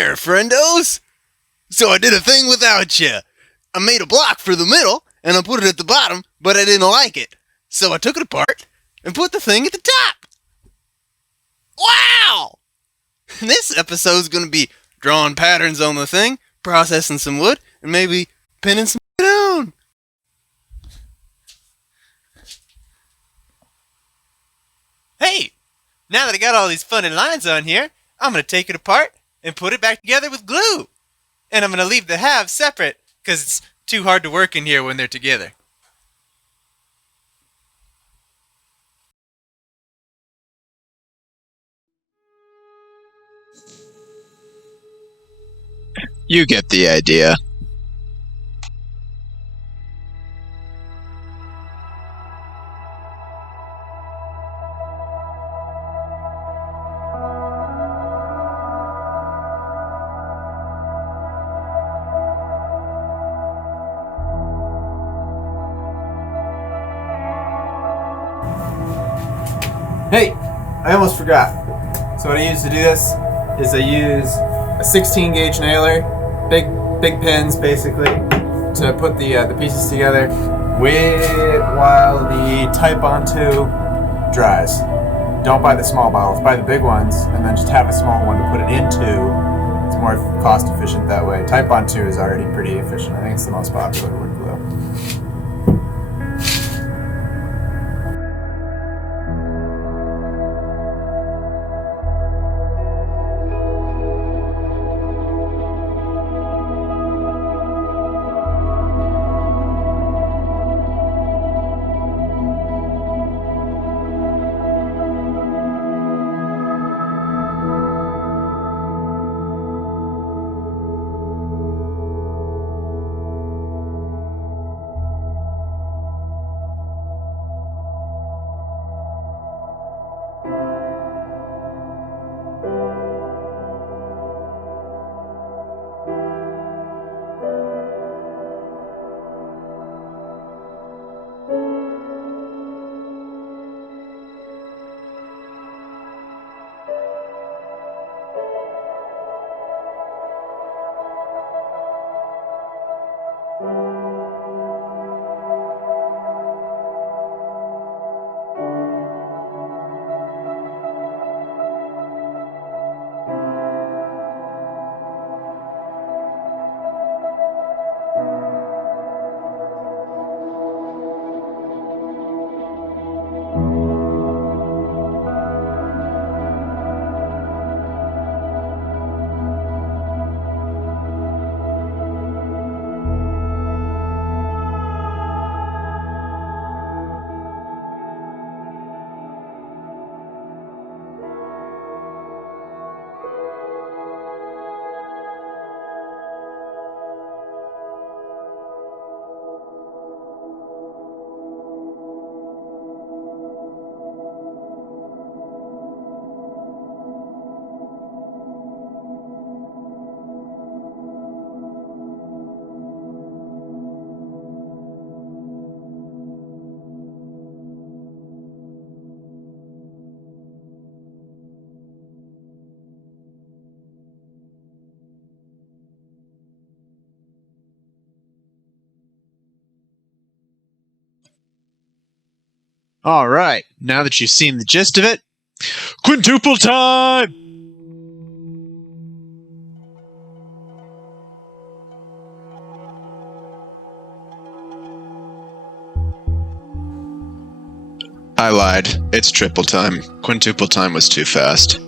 there, friendos! So I did a thing without you. I made a block for the middle, and I put it at the bottom, but I didn't like it. So I took it apart and put the thing at the top. Wow! This episode's gonna be drawing patterns on the thing, processing some wood, and maybe pinning some down. Hey! Now that I got all these funny lines on here, I'm gonna take it apart and put it back together with glue. And I'm gonna leave the halves separate, because it's too hard to work in here when they're together. You get the idea. Hey, I almost forgot. So what I use to do this is I use a 16 gauge nailer, big pins basically, to put the pieces together. Wait while the type on 2 dries. Don't buy the small bottles, buy the big ones, and then just have a small one to put it into. It's more cost efficient that way. Type on 2 is already pretty efficient. I think it's the most popular wood glue. Alright, now that you've seen the gist of it, quintuple time! I lied. It's triple time. Quintuple time was too fast.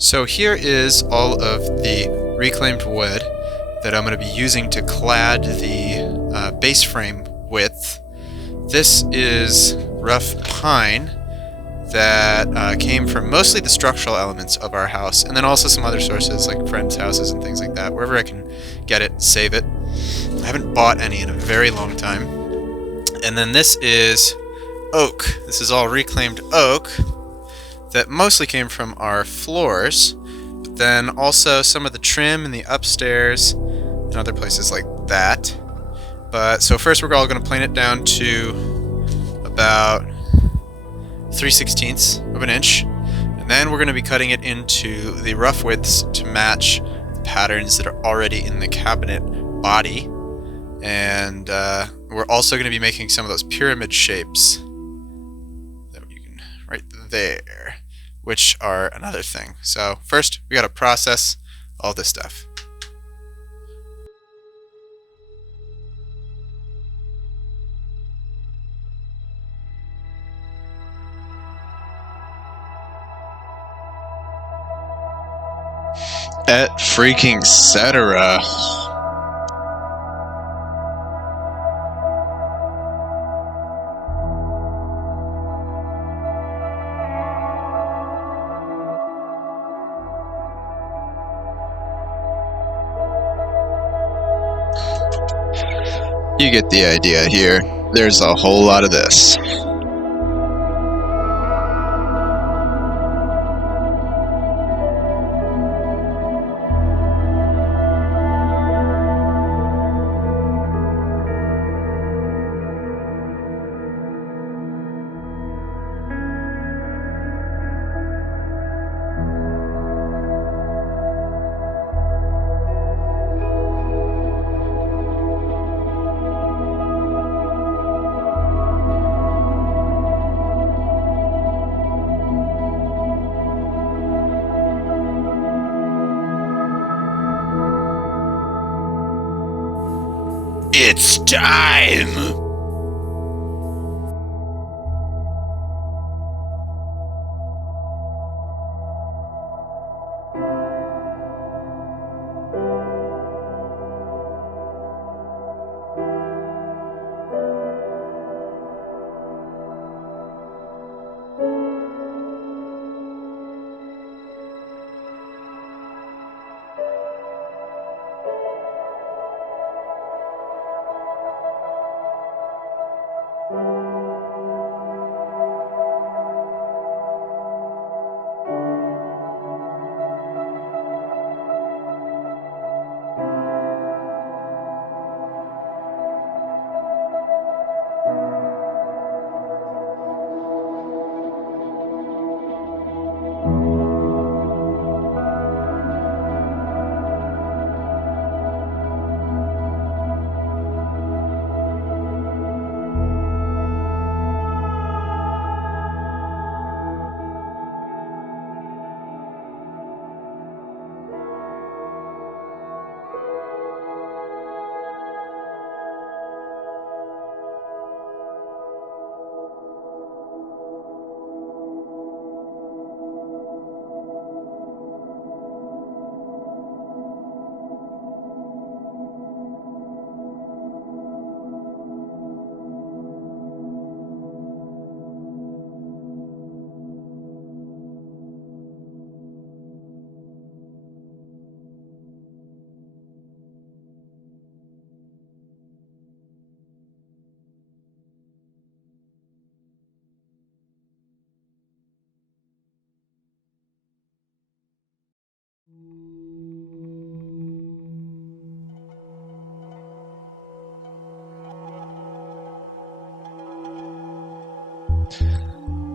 So here is all of the reclaimed wood that I'm going to be using to clad the base frame with. This is rough pine that came from mostly the structural elements of our house, and then also some other sources like friends' houses and things like that. Wherever I can get it, save it. I haven't bought any in a very long time. And then this is oak. This is all reclaimed oak that mostly came from our floors. But then also some of the trim in the upstairs and other places like that. But so first we're all going to plane it down to about 3/16 of an inch, and then we're going to be cutting it into the rough widths to match the patterns that are already in the cabinet body. And we're also going to be making some of those pyramid shapes that you can right there, which are another thing. So first we got to process all this stuff. Et freaking cetera. You get the idea here. There's a whole lot of this. It's time!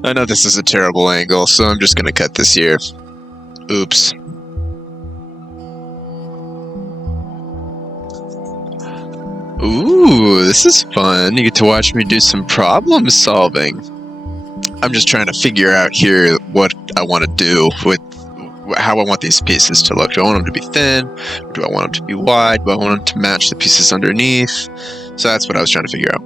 I know this is a terrible angle, so I'm just gonna cut this here. Oops. Ooh, this is fun. You get to watch me do some problem solving. I'm just trying to figure out here what I want to do with how I want these pieces to look. Do I want them to be thin? Or do I want them to be wide? Do I want them to match the pieces underneath? So that's what I was trying to figure out.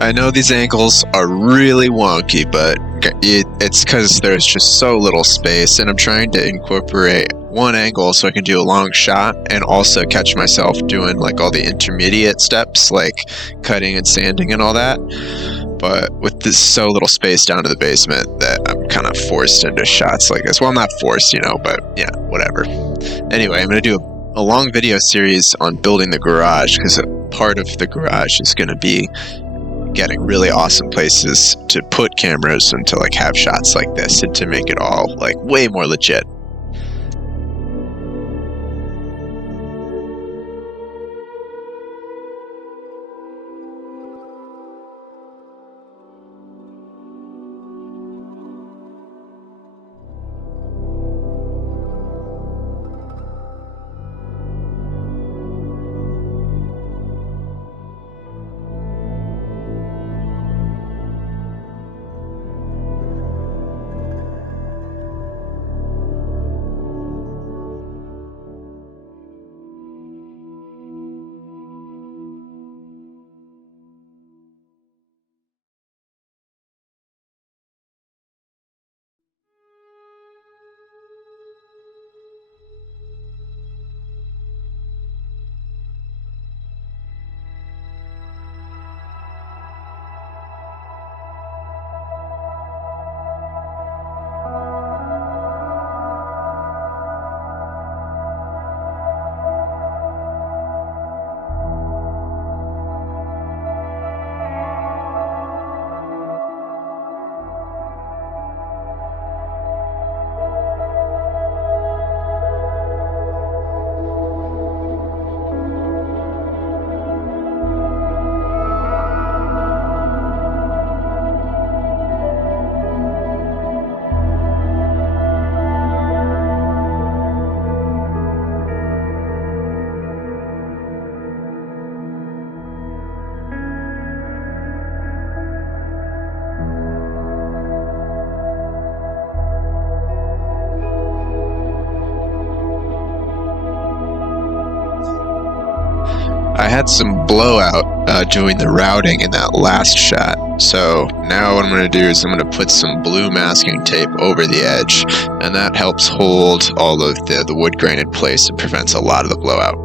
I know these angles are really wonky, but it's because there's just so little space, and I'm trying to incorporate one angle so I can do a long shot and also catch myself doing like all the intermediate steps, like cutting and sanding and all that. But with this so little space down to the basement that I'm kind of forced into shots like this. Well, I'm not forced, but yeah, whatever. Anyway, I'm going to do a long video series on building the garage, because part of the garage is going to be getting really awesome places to put cameras and to like have shots like this and to make it all like way more legit. I had some blowout doing the routing in that last shot, so now what I'm going to do is I'm going to put some blue masking tape over the edge, and that helps hold all of the wood grain in place and prevents a lot of the blowout.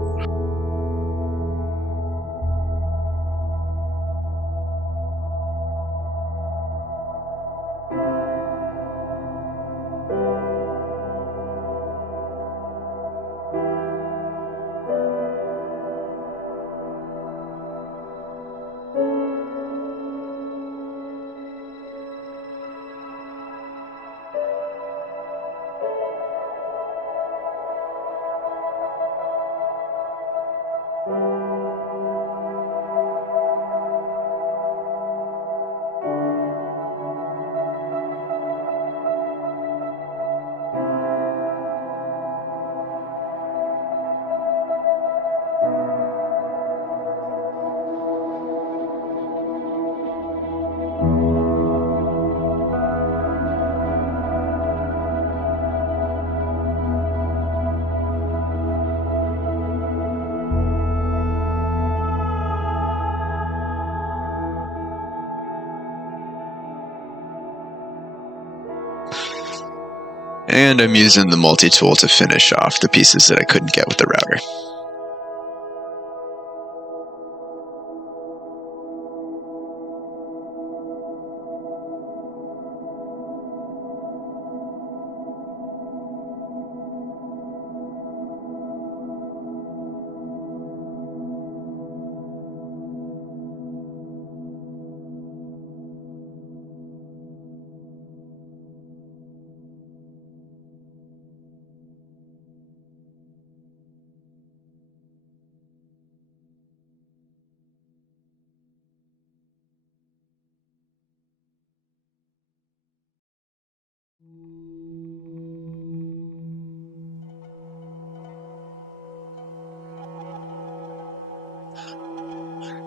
And I'm using the multi-tool to finish off the pieces that I couldn't get with the router.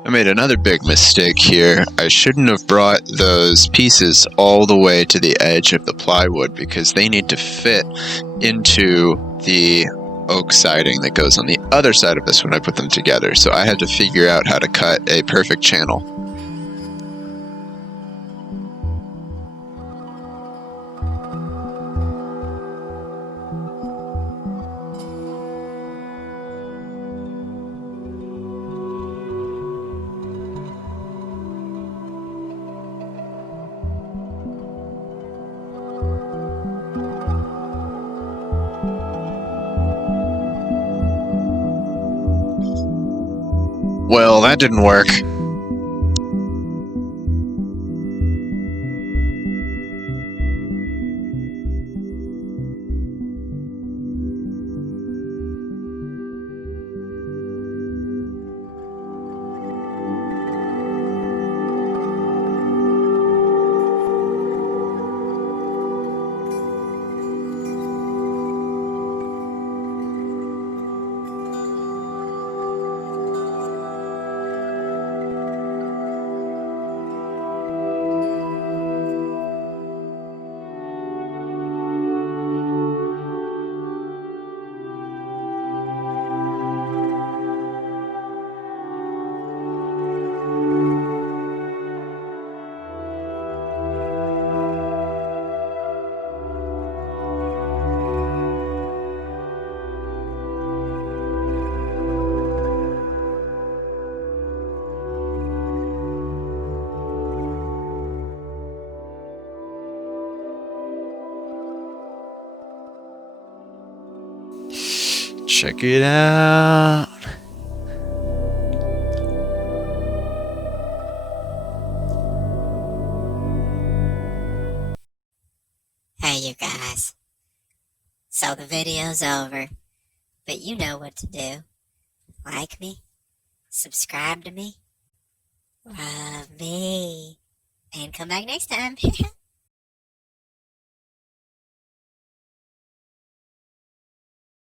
I made another big mistake here. I shouldn't have brought those pieces all the way to the edge of the plywood, because they need to fit into the oak siding that goes on the other side of this when I put them together. So I had to figure out how to cut a perfect channel. Well, that didn't work. Check it out. Hey, you guys. So the video's over, but you know what to do. Like me, subscribe to me, love me, and come back next time.